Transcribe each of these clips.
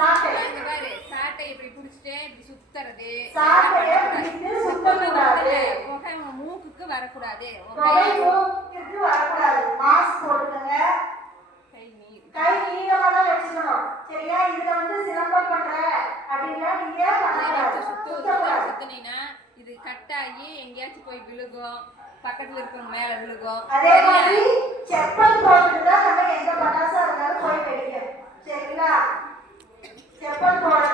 சாட்டை பாரு சாட்டை இப்படி புடிச்சிட்டே இப்படி சுத்துறது. சாட்டைய பிடிச்சு சுத்தக்கூடாது. மூக்குக்கு வரக்கூடாது. ஓகே மூக்குக்கு சுத்துனீங்கன்னா இது கட் ஆகி எங்கேயாச்சும் போய் விழுகும். பக்கத்துல இருக்கவங்க மேல விழுகும். அதே செப்பல் போடணும்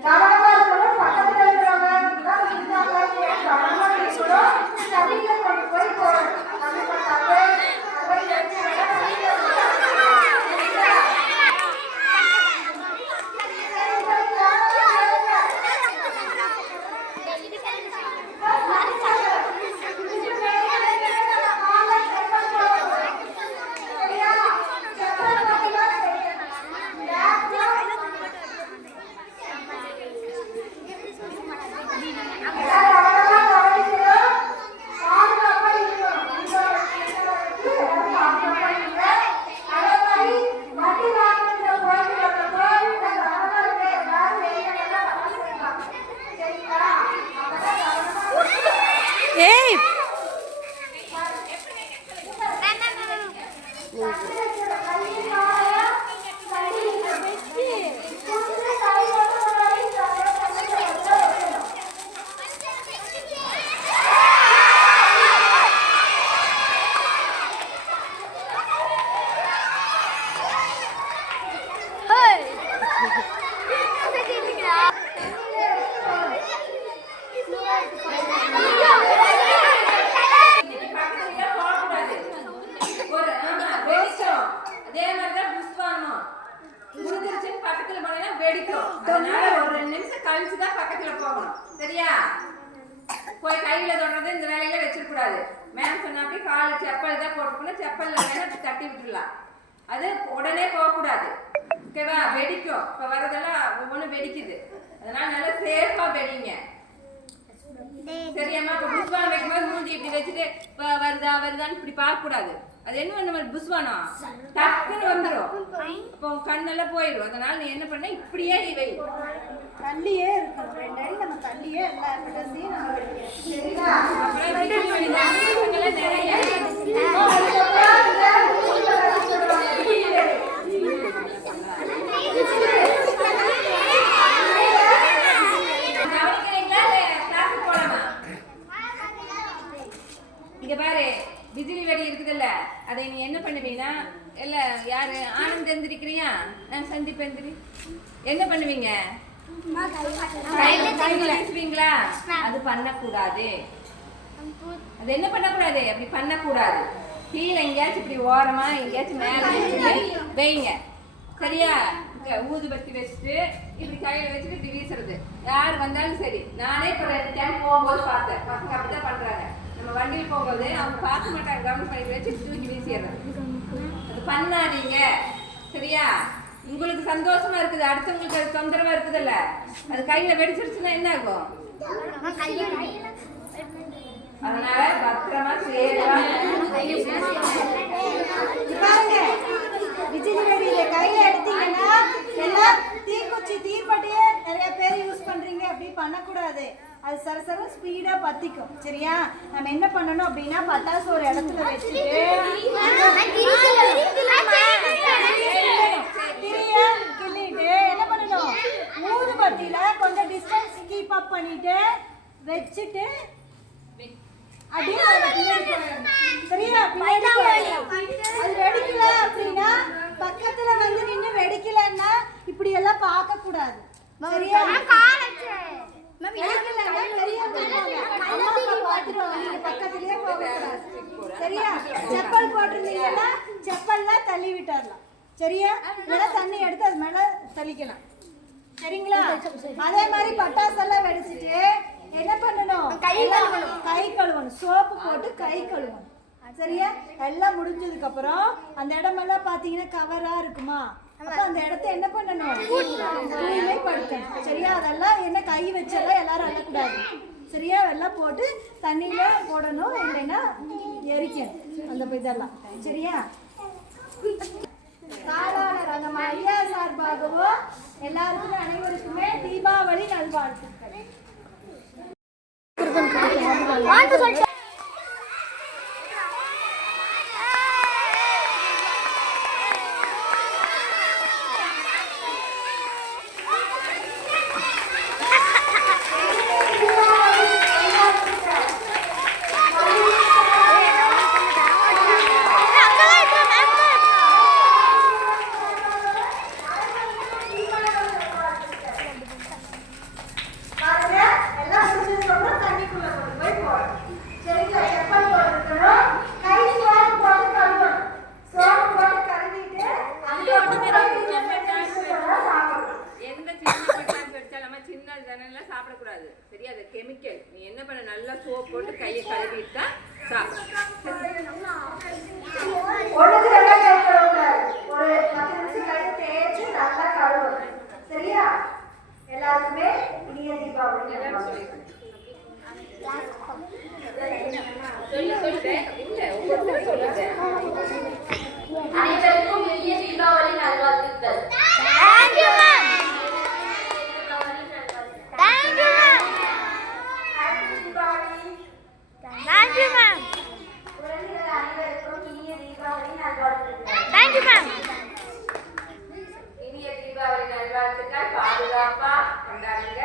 Tá ¡Ey! போய் கையில தொடுறது இந்த வேலையில வச்சிடக்கூடாது. மேம் சொன்னாப்படி காலை செப்பல் தான் போட்டுக்கணும். செப்பல்ல வேணா தட்டி விட்டுறலாம். அது உடனே போகக்கூடாது. ஓகேவா வெடிக்கும். இப்ப வரதெல்லாம் ஒவ்வொன்றும் வெடிக்குது. அதனால நல்லா சேஃபா வெடிங்க. சரியாம்மா இப்போ புஷ்வானம் வைக்கும்போது மூஞ்சி இப்படி வச்சுட்டு வருதா வருதான்னு இப்படி பார்க்கக்கூடாது. அது என்ன பண்ண புஷ்வானம் டக்குன்னு வந்துடும் இப்போ கண்ணெல்லாம் போயிடும். அதனால நீ என்ன பண்ண? இப்படியே நீ வை. தள்ளியே இருக்கணும் ரெண்டு அடி நம்ம தள்ளியே எல்லா இடத்தையும் நம்ம நிறைய கவனிக்கிறீங்களா இல்லை கிளாஸுக்கு போலாமா இங்க பாரு பிஜிலி வெடி இருக்குதுல்ல அதை நீ என்ன பண்ணுவீங்கன்னா இல்ல யாரு எந்திரிக்கிறியா? நான் சந்தீப் எந்திரி. என்ன பண்ணுவீங்க? வீசுவீங்களா? அது பண்ணக்கூடாது. அது என்ன பண்ணக்கூடாது? அப்படி பண்ணக்கூடாது. கீழே எங்கேயாச்சும் இப்படி ஓரமா எங்கேயாச்சும் மேல வைங்க. சரியா? ஊதுபத்தி வச்சுட்டு இப்படி கையில வச்சுட்டு இப்படி வீசுறது. யார் வந்தாலும் சரி. நானே இப்போ ரெண்டு டைம் போகும்போது பார்த்தேன். பசங்க அப்படிதான் பண்றாங்க. நம்ம வண்டியில் போகும்போது அவங்க பார்க்க மாட்டாங்க. கவனம் பண்ணி வச்சு தூக்கி வீசிடுறது. அது பண்ணாதீங்க. சரியா உங்களுக்கு சந்தோஷமா இருக்குது அடுத்தவங்களுக்கு அது தொந்தரவா இருக்குதுல்ல அது கையில வெடிச்சிருச்சுன்னா என்ன ஆகும் அதனால பத்திரமா சேஃபா பாருங்க விஜய் வெடியில கையில எடுத்தீங்கன்னா எல்லாம் தீக்குச்சி தீப்பெட்டியே நிறைய பேர் யூஸ் பண்றீங்க அப்படி பண்ணக்கூடாது அது சர சர ஸ்பீடா பத்திக்கும் சரியா நம்ம என்ன பண்ணணும் அப்படின்னா பட்டாசு ஒரு இடத்துல வச்சுட்டு திரிய ஊதுபத்தியில கொஞ்சம் டிஸ்டன்ஸ் கீப் அப் பண்ணிட்டு வச்சுட்டு அப்படியே. சரியா. அது வெடிக்கல அப்படின்னா பக்கத்துல வந்து நின்னு வெடிக்கலன்னா இப்படி எல்லாம் பார்க்க கூடாது சரியா. சரியா? செப்பல் போட்டிருந்தீங்கன்னா செப்பல்லாம் தள்ளி விட்டுறலாம். சரியா? இல்லைன்னா தண்ணி எடுத்து அது மேல தள்ளிக்கலாம் சரிங்களா? அதே மாதிரி பட்டாசெல்லாம் வெடிச்சிட்டு என்ன பண்ணணும்? கை கழுவணும். கை கழுவணும். சோப்பு போட்டு கை கழுவணும். சரியா? எல்லாம் முடிஞ்சதுக்கு அப்புறம் அந்த இடமெல்லாம் பாத்தீங்கன்னா கவரா இருக்குமா? அப்ப அந்த இடத்த என்ன பண்ணணும்? தூய்மைப்படுத்தணும் சரியா? அதெல்லாம் என்ன கை வச்செல்லாம் எல்லாரும் அள்ளக்கூடாது. சரியா? எல்லாம் போட்டு தண்ணியில போடணும். இல்லைன்னா எரிக்கணும். அந்த இதெல்லாம். சரியா? காலாளர் அந்த ஐயா சார்பாகவும் எல்லாருக்கும் அனைவருக்குமே தீபாவளி நல்வாழ்த்துக்கள் பாருங்க எல்லாம் முடிஞ்சதுக்கு அப்புறம் தண்ணிக்குள்ள கொண்டு போய் போடணும் சரிங்களா செப்பல் போட்டுக்கணும் கை சோப்பு போட்டு கழுவணும் சோப்பு போட்டு கழுவிட்டு அதுக்கப்புறம் சாப்பிடணும் எந்த சின்ன பட்டாசு வெடிச்சாலும் சின்ன தானெல்லாம் சாப்பிடக்கூடாது சரியா அது கெமிக்கல் நீ என்ன பண்ண நல்லா சோப் போட்டு கையை கழுவிட்டு தான் சாப்பிடணும் 아이와 아빠, 건달이가